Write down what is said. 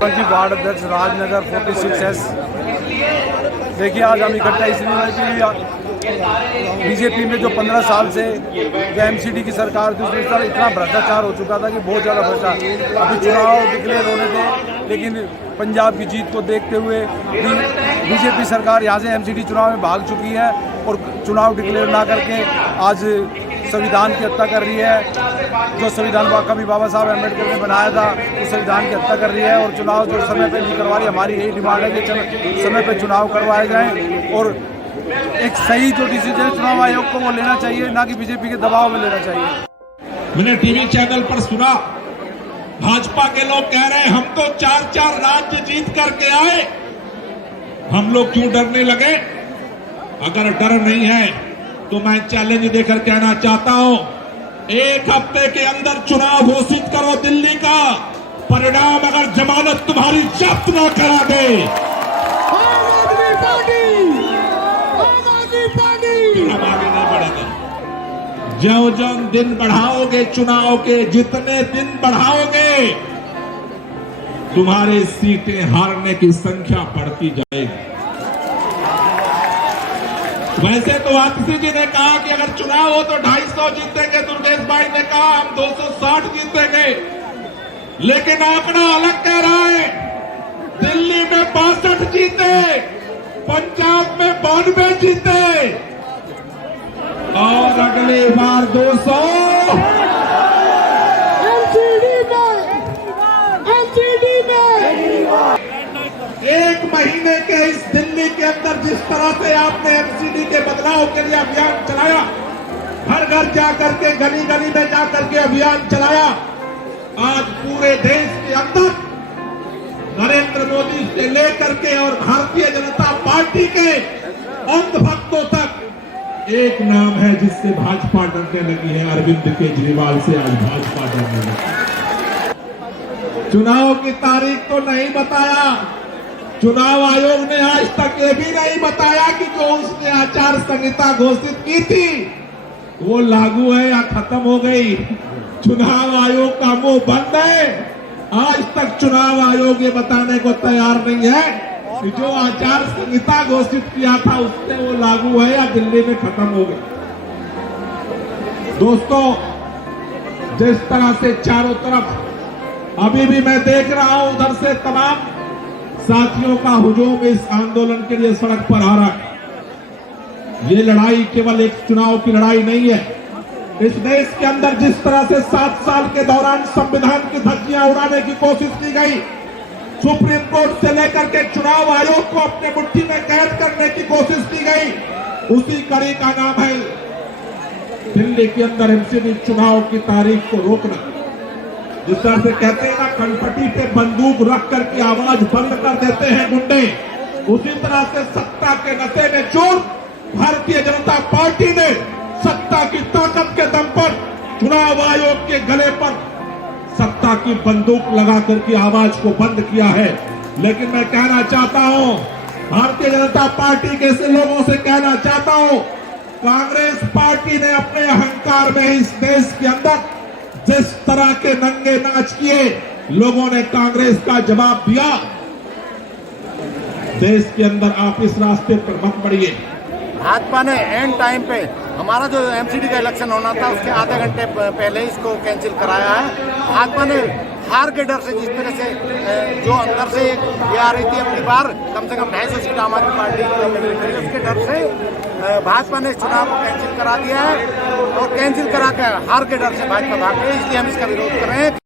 Ward अध्यक्ष Rajnagar 46S। देखिए, आज हम इकट्ठा इसलिए हुए कि बीजेपी में जो 15 साल से जो एमसीडी की सरकार थी उसमें इतना भ्रष्टाचार हो चुका था कि बहुत ज़्यादा भ्रष्टाचार। अभी चुनाव डिक्लेयर होने थे, लेकिन पंजाब की जीत को देखते हुए बीजेपी सरकार यहाँ से एमसीडी चुनाव में भाग चुकी है और चुनाव डिक्लेयर ना करके आज संविधान की हत्या कर रही है। जो संविधान कभी बाबा साहब अम्बेडकर ने बनाया था उस संविधान की हत्या कर रही है और चुनाव जो समय पे नहीं करवा रही। हमारी यही डिमांड है कि समय पे चुनाव करवाए जाएं और एक सही जो डिसीजन चुनाव आयोग को वो लेना चाहिए, ना कि बीजेपी के दबाव में लेना चाहिए। मैंने टीवी चैनल पर सुना, भाजपा के लोग कह रहे हैं हम तो 4-4 राज्य जीत करके आए, हम लोग क्यों डरने लगे? अगर डर नहीं है तो मैं चैलेंज देकर कहना चाहता हूं, 1 हफ्ते के अंदर चुनाव घोषित करो। दिल्ली का परिणाम अगर जमानत तुम्हारी जब्त ना करा दे, हम आगे नहीं बढ़ेंगे। ज्यों-ज्यों दिन बढ़ाओगे चुनाव के, जितने दिन बढ़ाओगे तुम्हारी सीटें हारने की संख्या बढ़ती जाएगी। वैसे तो आतिशी जी ने कहा कि अगर चुनाव हो तो 250 जीतेंगे, दुर्गेश भाई ने कहा हम 260 जीतेंगे, लेकिन आंकड़ा अलग कह रहा है। दिल्ली में 62 जीते, पंजाब में 92 जीते और अगली बार 200 एक महीने के इस दिल्ली के अंदर जिस तरह से आपने एमसीडी के बदलाव के लिए अभियान चलाया, घर घर जाकर के, गली गली में जाकर के अभियान चलाया, आज पूरे देश के अंदर नरेंद्र मोदी से लेकर के और भारतीय जनता पार्टी के अंधभक्तों तक एक नाम है जिससे भाजपा डरने लगी है, अरविंद केजरीवाल से आज भाजपा डरने लगी। चुनाव की तारीख तो नहीं बताया, चुनाव आयोग ने आज तक ये भी नहीं बताया कि जो उसने आचार संहिता घोषित की थी वो लागू है या खत्म हो गई। चुनाव आयोग का मुंह बंद है, आज तक चुनाव आयोग ये बताने को तैयार नहीं है कि जो आचार संहिता घोषित किया था उससे वो लागू है या दिल्ली में खत्म हो गई। दोस्तों, जिस तरह से चारों तरफ अभी भी मैं देख रहा हूं उधर से तमाम साथियों का हुजूम इस आंदोलन के लिए सड़क पर आ रहा है। ये लड़ाई केवल एक चुनाव की लड़ाई नहीं है। इस देश के अंदर जिस तरह से 7 साल के दौरान संविधान की धज्जियां उड़ाने की कोशिश की गई, सुप्रीम कोर्ट से लेकर के चुनाव आयोग को अपने मुट्ठी में कैद करने की कोशिश की गई, उसी कड़ी का नाम है दिल्ली के अंदर एमसीडी चुनाव की तारीख को रोकना। जिस तरह से कहते हैं ना, कनपटी पे बंदूक रख करके आवाज बंद कर देते हैं गुंडे, उसी तरह से सत्ता के नशे में चोर भारतीय जनता पार्टी ने सत्ता की ताकत के दम पर चुनाव आयोग के गले पर सत्ता की बंदूक लगा करके आवाज को बंद किया है। लेकिन मैं कहना चाहता हूं, भारतीय जनता पार्टी के ऐसे लोगों से कहना चाहता हूं, कांग्रेस पार्टी ने अपने अहंकार में इस देश के अंदर जिस तरह के नंगे नाच किए, लोगों ने कांग्रेस का जवाब दिया। देश के अंदर आप इस रास्ते पर मत बढ़िए। भाजपा ने एंड टाइम पे हमारा जो एमसीडी का इलेक्शन होना था उसके आधे घंटे पहले इसको कैंसिल कराया है। भाजपा ने हार के डर से, जिस तरह से जो अंदर से ये आ रही थी अपनी बार कम से कम 250 सीट आम आदमी पार्टी उसके डर से भाजपा ने चुनाव कैंसिल करा दिया है और कैंसिल करा के हार के डर से भाजपा भाग गई। इसलिए हम इसका विरोध कर रहे हैं।